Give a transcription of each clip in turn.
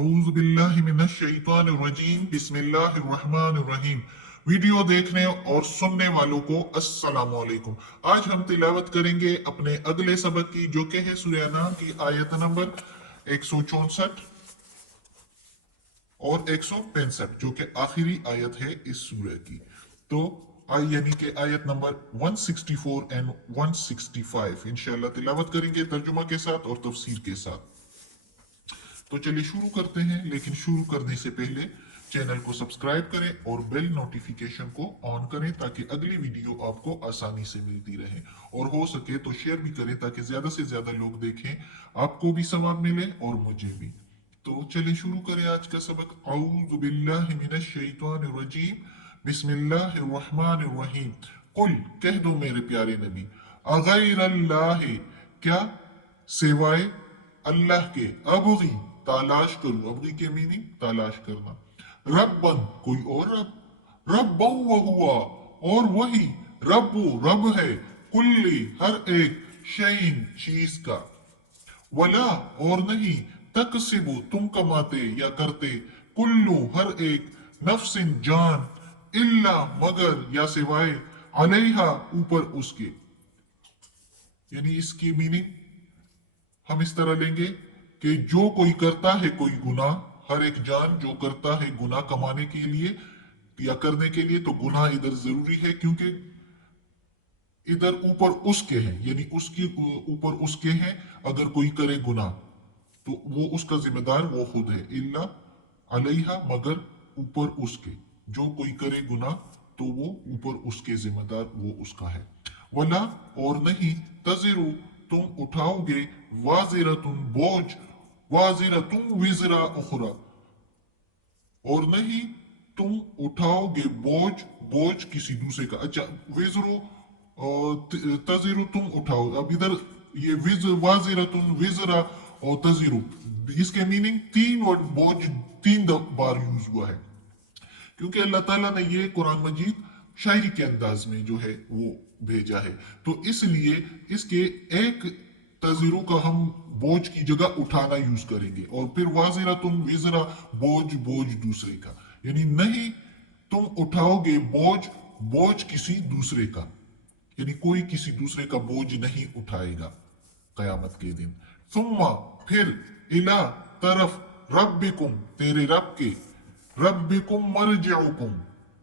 औज़ु बिल्लाहि मिनश शैतानिर रजीम बिस्मिल्लाहिर रहमानिर रहीम। वीडियो देखने और सुनने वालों को अस्सलाम वालेकुम। आज हम तिलावत करेंगे अपने अगले सबक की, जो कि है सूरह अनाम की आयत नंबर 164 और 165, जो कि आखिरी आयत है इस सूरह की। तो यानी कि आयत नंबर 164 एंड 165 इंशाल्लाह तिलावत करेंगे तर्जुमा के साथ और तफसीर के साथ। तो चलिए शुरू करते हैं, लेकिन शुरू करने से पहले चैनल को सब्सक्राइब करें और बेल नोटिफिकेशन को ऑन करें ताकि अगली वीडियो आपको आसानी से मिलती रहे, और हो सके तो शेयर भी करें ताकि ज्यादा से ज्यादा लोग देखें, आपको भी सवाब मिले और मुझे भी। तो चलिए शुरू करें आज का सबक। औज़ु बिल्लाहि मिनश शैतानिर रजीम बिस्मिल्लाहिर रहमानिर रहीम। कुल, कह दो मेरे प्यारे नबी, अगैरल्लाह, क्या सिवाय अल्लाह के, अबगी तलाश करूं, अबगी के मीनिंग तलाश करना, रब्बन कोई और रब, रब्बन व हुआ और वही, रब्बु रब है, कुल्ली हर एक, शैइन चीज का, वला और नहीं, तकसिबु तुम कमाते या करते, कुल्लू हर एक, नफ्सिन जान, इल्ला मगर या सिवाय, अलैहा ऊपर उसके। यानी इसकी मीनिंग हम इस तरह लेंगे कि जो कोई करता है कोई गुनाह, हर एक जान जो करता है गुनाह कमाने के लिए या करने के लिए, तो गुनाह इधर जरूरी है क्योंकि इधर ऊपर उसके हैं, यानी उसके ऊपर उसके हैं। अगर कोई करे गुनाह तो वो उसका जिम्मेदार वो खुद है, इल्ला अलैहा मगर ऊपर उसके, जो कोई करे गुनाह तो वो ऊपर उसके जिम्मेदार वो उसका है। वला और नहीं, तजिरु तुम उठाओगे, वाजिरतुन बोझ, वाजिरतुन विजरा उखरा और नहीं तुम उठाओगे बोझ, बोझ किसी दूसरे का। अच्छा, विजरो तजिरु तुम उठाओ, अब इधर ये वाजिरतुन विजरा और तजिरु, इसके मीनिंग तीन वर्ड बोझ तीन बार यूज हुआ है, क्योंकि अल्लाह ताला ने ये कुरान मजीद शायरी के अंदाज में जो है वो भेजा है, तो इसलिए इसके एक तजीरू का हम बोझ की जगह उठाना यूज करेंगे, और फिर वाजिरा तुम विजरा बोझ, बोझ दूसरे का, यानी नहीं तुम उठाओगे बोझ, बोझ किसी दूसरे का, यानी कोई किसी दूसरे का बोझ नहीं उठाएगा कयामत के दिन। सुम्मा फिर, इला तरफ, रब्बिकुम तेरे रब के, रब्बिकुम मरजिउकुम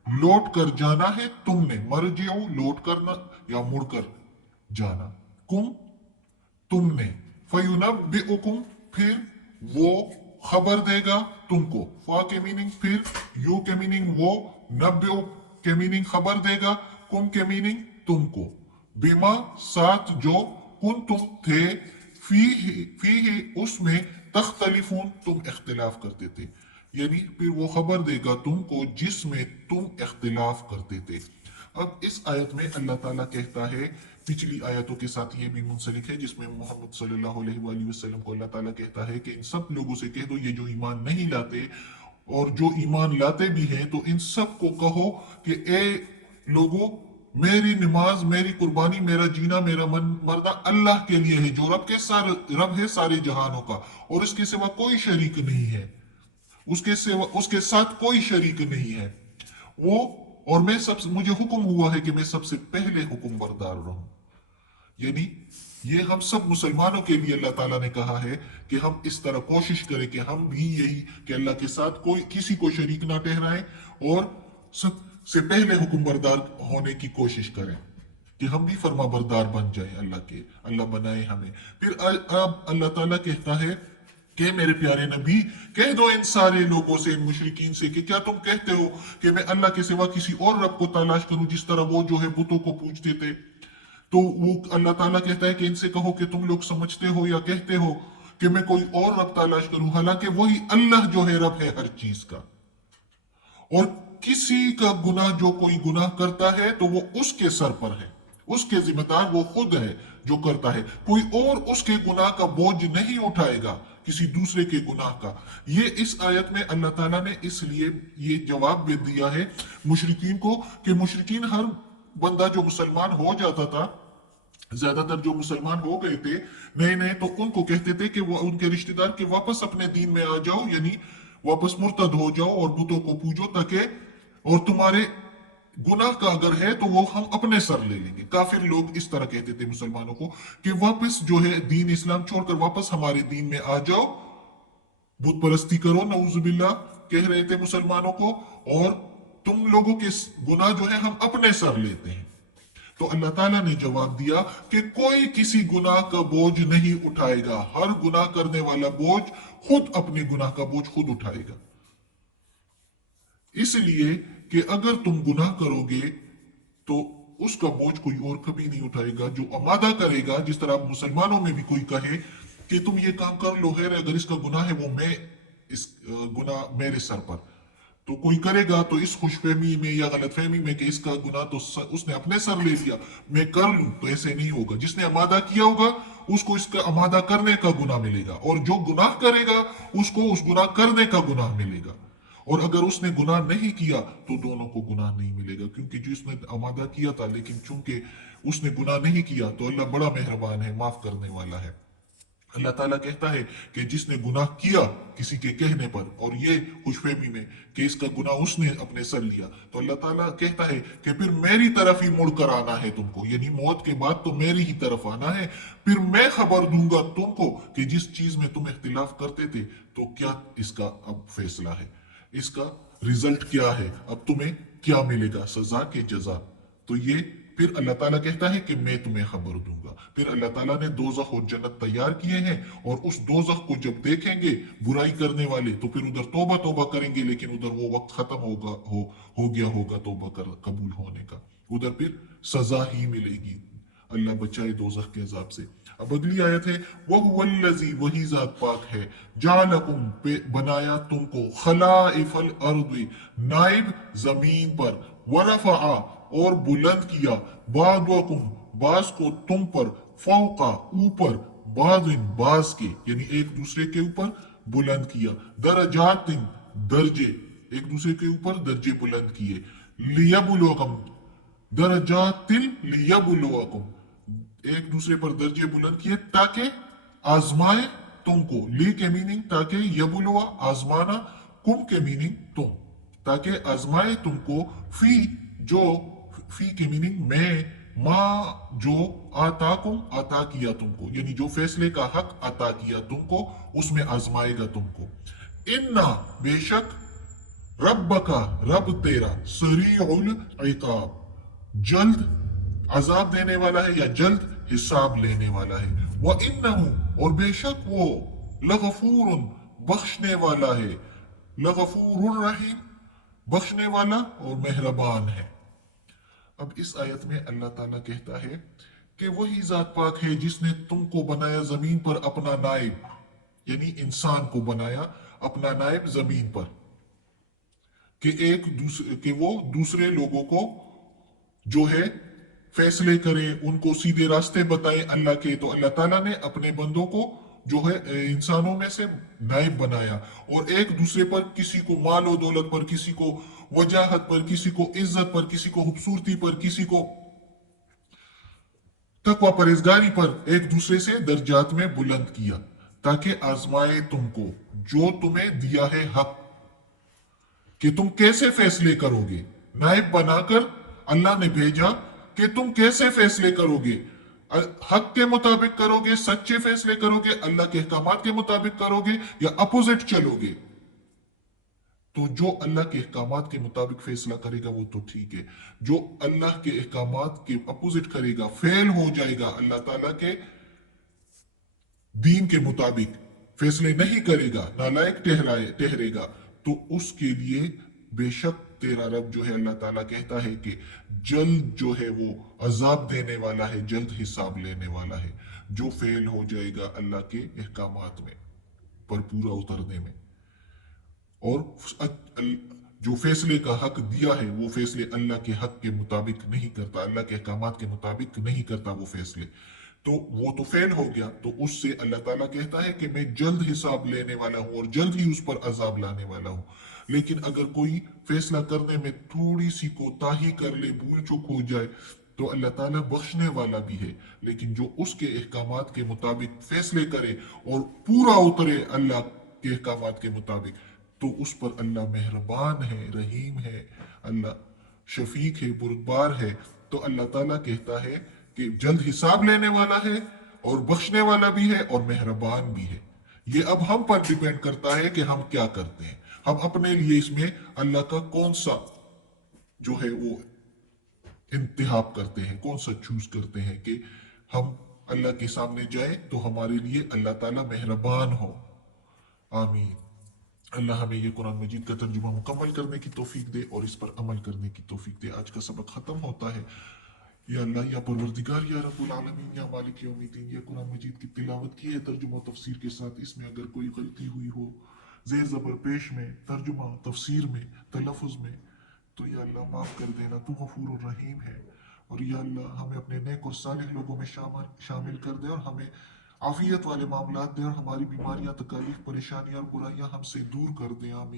लौट कर जाना है तुमने, मरजिउ लौट करना या मुड़कर जाना, कुम तुमने, फयुनब्बिउकुम फिर वो खबर देगा तुमको, फा के मीनिंग फिर, यू के मीनिंग वो, नब्बिउ के मीनिंग खबर देगा, कुम के मीनिंग तुमको, बिमा साथ जो, कुन तुम थे, फी उसमें, तख्तलिफून तुम इख्तिलाफ करते थे, यानी फिर वो खबर देगा तुमको जिसमें तुम इख्तिलाफ करते थे। अब इस आयत में अल्लाह ताला कहता है, पिछली आयतों के साथ ये भी मुंसलिक है जिसमें मोहम्मद सल्लल्लाहु अलैहि वसल्लम को अल्लाह ताला कहता है कि इन सब लोगों से कह दो, ये जो ईमान नहीं लाते और जो ईमान लाते भी हैं, तो इन सब को कहो कि ए लोगों, मेरी नमाज, मेरी कुर्बानी, मेरा जीना, मेरा मरना अल्लाह के लिए है, जो रब है सारे जहानों का, और इसके सिवा कोई शरीक नहीं है, उसके साथ कोई शरीक नहीं है वो, और मुझे हुक्म हुआ है कि मैं सबसे पहले हुक्म बरदार रहूं। यानी ये हम सब मुसलमानों के लिए अल्लाह ताला ने कहा है कि हम इस तरह कोशिश करें कि हम भी यही, कि अल्लाह के साथ कोई किसी को शरीक ना ठहराएं और सबसे पहले हुक्म बरदार होने की कोशिश करें, कि हम भी फर्मा बरदार बन जाए अल्लाह के, अल्लाह बनाए हमें। फिर अब अल्लाह ताला कहता है कि मेरे प्यारे नबी, कह दो इन सारे लोगों से, इन मुशरिकीन से, कि क्या तुम कहते हो कि मैं अल्लाह के सिवा किसी और रब को तलाश करूं, जिस तरह वो जो है बुतों को पूजते थे। तो वो अल्लाह ताला कहता है कि इनसे कहो कि तुम लोग समझते हो या कहते हो कि मैं कोई और रब तलाश करूं, हालांकि वही अल्लाह जो है रब है हर चीज का, और किसी का गुनाह, जो कोई गुनाह करता है तो वो उसके सर पर है, उसके जिम्मेदार वो खुद है जो करता है, कोई और उसके गुनाह का बोझ नहीं उठाएगा किसी दूसरे के गुनाह का। ये इस आयत में अल्लाह ताला ने इसलिए ये जवाब भी दिया है मुशरिकीन को, कि मुशरिकीन, हर बंदा जो मुसलमान हो जाता था ज्यादातर जो मुसलमान हो गए थे नए नए, तो उनको कहते थे कि वो उनके रिश्तेदार के वापस अपने दीन में आ जाओ, यानी वापस मुर्तद हो जाओ और बुतों को पूजो, ताकि और तुम्हारे गुनाह का अगर है तो वो हम अपने सर ले लेंगे। काफिर लोग इस तरह कहते थे मुसलमानों को कि वापस जो है दीन इस्लाम छोड़कर वापस हमारे दीन में आ जाओ, बुत परस्ती करो, नऊजुबिल्ला कह रहे थे मुसलमानों को, और तुम लोगों के गुनाह जो है हम अपने सर लेते हैं। तो अल्लाह ताला ने जवाब दिया कि कोई किसी गुनाह का बोझ नहीं उठाएगा, हर गुनाह करने वाला बोझ खुद अपने गुनाह का बोझ खुद उठाएगा। इसलिए कि अगर तुम गुनाह करोगे तो उसका बोझ कोई और कभी नहीं उठाएगा। जो अमादा करेगा, जिस तरह मुसलमानों में भी कोई कहे कि तुम ये काम कर लो है, अगर इसका गुनाह है वो मैं इस गुनाह मेरे सर पर, तो कोई करेगा तो इस खुशफहमी में या गलतफहमी में कि इसका गुनाह तो उसने अपने सर ले लिया, मैं कर लूं, तो ऐसे नहीं होगा। जिसने अमादा किया होगा उसको इसका अमादा करने का गुनाह मिलेगा, और जो गुनाह करेगा उसको उस गुनाह करने का गुनाह मिलेगा। और अगर उसने गुनाह नहीं किया तो दोनों को गुनाह नहीं मिलेगा, क्योंकि जिसने अमादा किया था लेकिन चूंकि उसने गुनाह नहीं किया, तो अल्लाह बड़ा मेहरबान है, माफ करने वाला है। अल्लाह ताला कहता है कि जिसने गुनाह किया किसी के कहने पर और ये खुशफहमी में कि इसका गुनाह उसने अपने सर लिया, तो अल्लाह ताला कहता है कि फिर मेरी तरफ ही मुड़कर आना है तुमको, यानी मौत के बाद तो मेरी ही तरफ आना है, फिर मैं खबर दूंगा तुमको कि जिस चीज में तुम इख्तिलाफ करते थे तो क्या इसका अब फैसला है, इसका रिजल्ट क्या है, अब तुम्हें क्या मिलेगा सजा के जजा। तो ये फिर अल्लाह ताला कहता है कि मैं तुम्हें खबर दूंगा। फिर अल्लाह ताला ने दोजख और जन्नत तैयार किए हैं, और उस दोजख को जब देखेंगे बुराई करने वाले तो फिर उधर तौबा तौबा करेंगे, लेकिन उधर वो वक्त खत्म हो गया होगा तौबा कबूल होने का, उधर फिर सजा ही मिलेगी। अल्लाह बचाए दोजख के अजाब से। अब अगली आयत है, वहुवल्लज़ी, वही जात पाक है, जालकुम, बनाया तुमको, खलाइफल अर्द, नाइब जमीन पर, वरफआ, और बुलंद किया, बादवकुम, बास को तुम पर, फौका, ऊपर, बादिन, बास के, यानी एक दूसरे के ऊपर बुलंद किया, दरजातिन, दर्जे, एक दूसरे के ऊपर दर्जे बुलंद किए, लियबुलुकुम, दरजातिन लियबुलुकुम, एक दूसरे पर दर्जे बुलंद किए ताकि आजमाए तुमको। ली के मीनिंग ताकि, यबुलवा आजमाना, कुम के मीनिंग तुम, ताकि आजमाए तुमको, फी जो, फी के मीनिंग मैं, माँ जो, आताकुम अता किया तुमको, यानी जो फैसले का हक अता किया तुमको उसमें आजमाएगा तुमको। इन्ना, बेशक, रब का, रब तेरा, सरीउल इकाब, जल्द अजाब देने वाला है या जल्द हिसाब लेने वाला है। वह इन्नहु, और बेशक वो, लगफूरुन, बख्शने वाला है, लगफूरुर रहीम, बख्शने वाला और मेहरबान है। अब इस आयत में अल्लाह ताला कहता है कि वही जात पाक है जिसने तुमको बनाया जमीन पर अपना नाइब, यानी इंसान को बनाया अपना नाइब जमीन पर, कि एक दूसरे के वो दूसरे लोगों को जो है फैसले करे, उनको सीधे रास्ते बताए अल्लाह के। तो अल्लाह ताला ने अपने बंदों को जो है इंसानों में से नाइब बनाया, और एक दूसरे पर, किसी को माल और दौलत पर, किसी को वजाहत पर, किसी को इज्जत पर, किसी को खूबसूरती पर, किसी को तकवा परहेजगारी पर, एक दूसरे से दर्जात में बुलंद किया, ताकि आजमाए तुमको जो तुम्हें दिया है हक, कि तुम कैसे फैसले करोगे। नाइब बनाकर अल्लाह ने भेजा कि तुम कैसे फैसले करोगे, हक के मुताबिक करोगे, सच्चे फैसले करोगे, अल्लाह के अहकामात के मुताबिक करोगे, या अपोजिट चलोगे। तो जो अल्लाह के अहकामात के मुताबिक फैसला करेगा वो तो ठीक है, जो अल्लाह के अहकामात के अपोजिट करेगा, फेल हो जाएगा, अल्लाह ताला के दीन के मुताबिक फैसले नहीं करेगा, नालायक ठहरेगा, तो उसके लिए बेशक तेरा रब जो है अल्लाह ताला कहता है कि जल्द जो है वो अजाब देने वाला है, जल्द हिसाब लेने वाला है, जो फेल हो जाएगा अल्लाह के अहकामात में पर पूरा उतरने में, और जो फैसले का हक दिया है वो फैसले अल्लाह के हक के मुताबिक नहीं करता, अल्लाह के अहकामात के मुताबिक नहीं करता वो फैसले, तो वो तो फेल हो गया। तो उससे अल्लाह ताला कहता है कि मैं जल्द हिसाब लेने वाला हूं और जल्द ही उस पर अजाब लाने वाला हूं। लेकिन अगर कोई फैसला करने में थोड़ी सी कोताही कर ले, भूल चूक हो जाए, تو اللہ تعالیٰ بخشنے والا بھی ہے، لیکن جو اس کے احکامات کے مطابق فیصلے کرے اور پورا اترے اللہ کے احکامات کے مطابق، تو اس پر اللہ مہربان ہے، رحیم ہے، اللہ شفیق ہے، بردبار ہے۔ تو اللہ تعالیٰ کہتا ہے کہ جلد حساب لینے والا ہے اور بخشنے والا بھی ہے اور مہربان بھی ہے۔ یہ اب ہم پر ڈیپینڈ کرتا ہے کہ ہم کیا کرتے ہیں، ہم اپنے لیے اس میں اللہ کا کون سا جو ہے وہ انتخاب کرتے ہیں، کون سا چوز کرتے ہیں کہ ہم اللہ کے سامنے جائیں تو ہمارے لیے اللہ تعالیٰ مہربان ہو۔ آمین۔ اللہ ہمیں یہ قرآن مجید کا ترجمہ مکمل کرنے کی توفیق دے اور اس پر عمل کرنے کی توفیق دے۔ آج کا سبق ختم ہوتا ہے۔ یا اللہ، یا پروردگار، یا رب العالمین، یا مالک یوم الدین، یہ قرآن مجید کی تلاوت کی ہے ترجمہ و تفسیر کے ساتھ، اس میں اگر کوئی غلطی ہوئی ہو زیر زبر پیش میں، ترجمہ تفسیر میں، تلفظ میں، تو یا اللہ معاف کر دینا، تو غفور الرحیم ہے۔ اور یا اللہ ہمیں اپنے نیک اور صالح لوگوں میں شامل کر دے اور ہمیں عافیت والے معاملات دے اور ہماری بیماریاں، تکالیف، پریشانیاں اور برائیاں ہم سے دور کر دیں۔ آمین۔